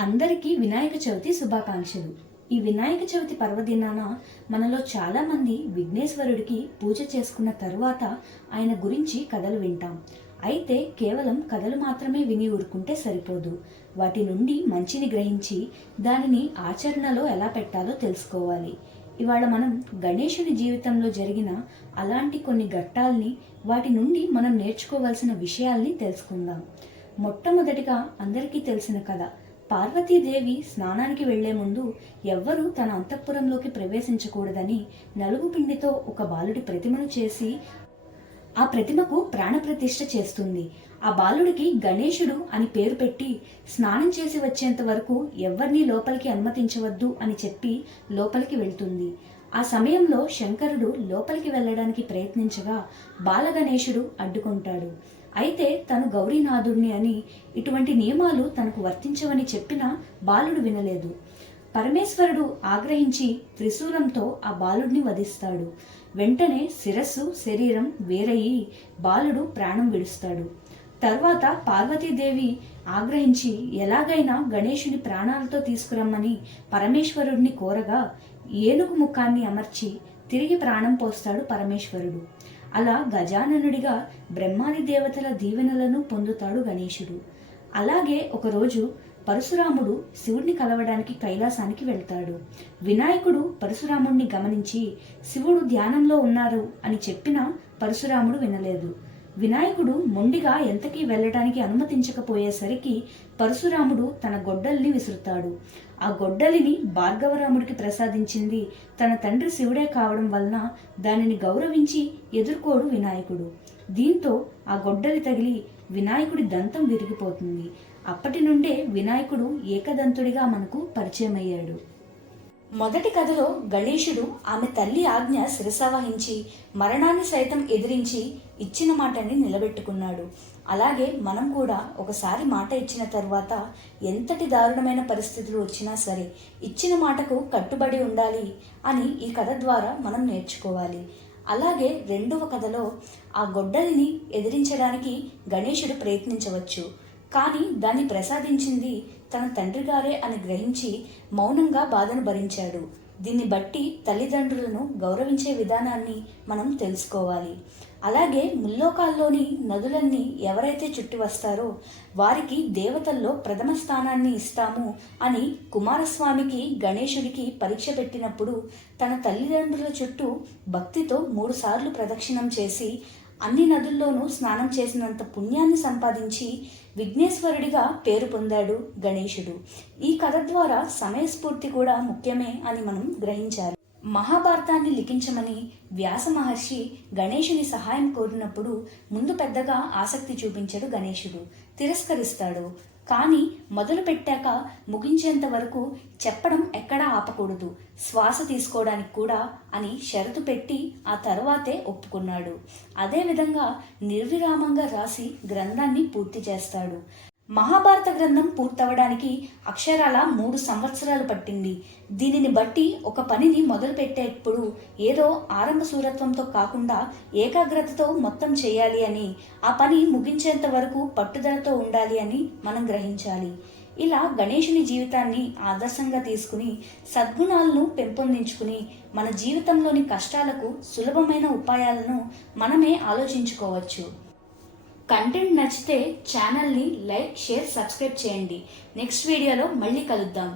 అందరికీ వినాయక చవితి శుభాకాంక్షలు. ఈ వినాయక చవితి పర్వదినాన మనలో చాలామంది విఘ్నేశ్వరుడికి పూజ చేసుకున్న తరువాత ఆయన గురించి కథలు వింటాం. అయితే కేవలం కథలు మాత్రమే విని ఊరుకుంటే సరిపోదు. వాటి నుండి మంచిని గ్రహించి దానిని ఆచరణలో ఎలా పెట్టాలో తెలుసుకోవాలి. ఇవాళ మనం గణేశుని జీవితంలో జరిగిన అలాంటి కొన్ని ఘట్టాల్ని వాటి నుండి మనం నేర్చుకోవాల్సిన విషయాల్ని తెలుసుకుందాం. మొట్టమొదటిగా అందరికీ తెలిసిన కథ. పార్వతీదేవి స్నానానికి వెళ్ళే ముందు ఎవ్వరూ తన అంతఃపురంలోకి ప్రవేశించకూడదని నలుగు పిండితో ఒక బాలుడి ప్రతిమను చేసి ఆ ప్రతిమకు ప్రాణప్రతిష్ఠ చేస్తుంది. ఆ బాలుడికి గణేశుడు అని పేరు పెట్టి స్నానం చేసి వచ్చేంత వరకు ఎవ్వరినీ లోపలికి అనుమతించవద్దు అని చెప్పి లోపలికి వెళ్తుంది. ఆ సమయంలో శంకరుడు లోపలికి వెళ్ళడానికి ప్రయత్నించగా బాలగణేశుడు అడ్డుకుంటాడు. అయితే తను గౌరీనాథుడిని అని ఇటువంటి నియమాలు తనకు వర్తించవని చెప్పినా బాలుడు వినలేదు. పరమేశ్వరుడు ఆగ్రహించి త్రిశూలంతో ఆ బాలుడిని వధిస్తాడు. వెంటనే శిరస్సు శరీరం వేరయ్యి బాలుడు ప్రాణం విడుస్తాడు. తర్వాత పార్వతీదేవి ఆగ్రహించి ఎలాగైనా గణేశుని ప్రాణాలతో తీసుకురమ్మని పరమేశ్వరుడిని కోరగా ఏనుగు ముఖాన్ని అమర్చి తిరిగి ప్రాణం పోస్తాడు పరమేశ్వరుడు. అలా గజాననుడిగా బ్రహ్మాది దేవతల దీవెనలను పొందుతాడు గణేశుడు. అలాగే ఒకరోజు పరశురాముడు శివుడిని కలవడానికి కైలాసానికి వెళ్తాడు. వినాయకుడు పరశురాముడిని గమనించి శివుడు ధ్యానంలో ఉన్నారు అని చెప్పినా పరశురాముడు వినలేదు. వినాయకుడు మొండిగా ఎంతకీ వెళ్ళటానికి అనుమతించకపోయేసరికి పరశురాముడు తన గొడ్డల్ని విసురుతాడు. ఆ గొడ్డలిని భార్గవరాముడికి ప్రసాదించింది తన తండ్రి శివుడే కావడం వలన దానిని గౌరవించి ఎదుర్కోడు వినాయకుడు. దీంతో ఆ గొడ్డలి తగిలి వినాయకుడి దంతం విరిగిపోతుంది. అప్పటి నుండే వినాయకుడు ఏకదంతుడిగా మనకు పరిచయమయ్యాడు. మొదటి కథలో గణేషుడు ఆమె తల్లి ఆజ్ఞ శిరసావహించి మరణాన్ని సైతం ఎదిరించి ఇచ్చిన మాటని నిలబెట్టుకున్నాడు. అలాగే మనం కూడా ఒకసారి మాట ఇచ్చిన తర్వాత ఎంతటి దారుణమైన పరిస్థితులు వచ్చినా సరే ఇచ్చిన మాటకు కట్టుబడి ఉండాలి అని ఈ కథ ద్వారా మనం నేర్చుకోవాలి. అలాగే రెండవ కథలో ఆ గొడ్డలిని ఎదిరించడానికి గణేశుడు ప్రయత్నించవచ్చు. కానీ దాన్ని ప్రసాదించింది తన తండ్రి గారే అని గ్రహించి మౌనంగా బాధను భరించాడు. దీన్ని బట్టి తల్లిదండ్రులను గౌరవించే విధానాన్ని మనం తెలుసుకోవాలి. అలాగే ముల్లోకాల్లోని నదులన్నీ ఎవరైతే చుట్టి వస్తారో వారికి దేవతల్లో ప్రథమ స్థానాన్ని ఇస్తాము అని కుమారస్వామికి గణేశుడికి పరీక్ష పెట్టినప్పుడు తన తల్లిదండ్రుల చుట్టూ భక్తితో మూడుసార్లు ప్రదక్షిణం చేసి అన్ని నదుల్లోనూ స్నానం చేసినంత పుణ్యాన్ని సంపాదించి విఘ్నేశ్వరుడిగా పేరు పొందాడు గణేశుడు. ఈ కథ ద్వారా సమయస్ఫూర్తి కూడా ముఖ్యమే అని మనం గ్రహించాలి. మహాభారతాన్ని లిఖించమని వ్యాస మహర్షి గణేశుని సహాయం కోరినప్పుడు ముందు పెద్దగా ఆసక్తి చూపించడు గణేశుడు. తిరస్కరిస్తాడు. కానీ మొదలు పెట్టాక ముగించేంత వరకు చెప్పడం ఎక్కడా ఆపకూడదు. శ్వాస తీసుకోవడానికి కూడా అని షరతు పెట్టి ఆ తర్వాతే ఒప్పుకున్నాడు. అదేవిధంగా నిర్విరామంగా రాసి గ్రంథాన్ని పూర్తి చేస్తాడు. మహాభారత గ్రంథం పూర్తవడానికి అక్షరాల మూడు సంవత్సరాలు పట్టింది. దీనిని బట్టి ఒక పనిని మొదలుపెట్టేటప్పుడు ఏదో ఆరంభ సూరత్వంతో కాకుండా ఏకాగ్రతతో మొత్తం చేయాలి అని ఆ పని ముగించేంత వరకు పట్టుదలతో ఉండాలి అని మనం గ్రహించాలి. ఇలా గణేషుని జీవితాన్ని ఆదర్శంగా తీసుకుని సద్గుణాలను పెంపొందించుకుని మన జీవితంలోని కష్టాలకు సులభమైన ఉపాయాలను మనమే ఆలోచించుకోవచ్చు. కంటెంట్ నచ్చితే ఛానల్ని లైక్ షేర్ సబ్స్క్రైబ్ చేయండి. నెక్స్ట్ వీడియోలో మళ్ళీ కలుద్దాం.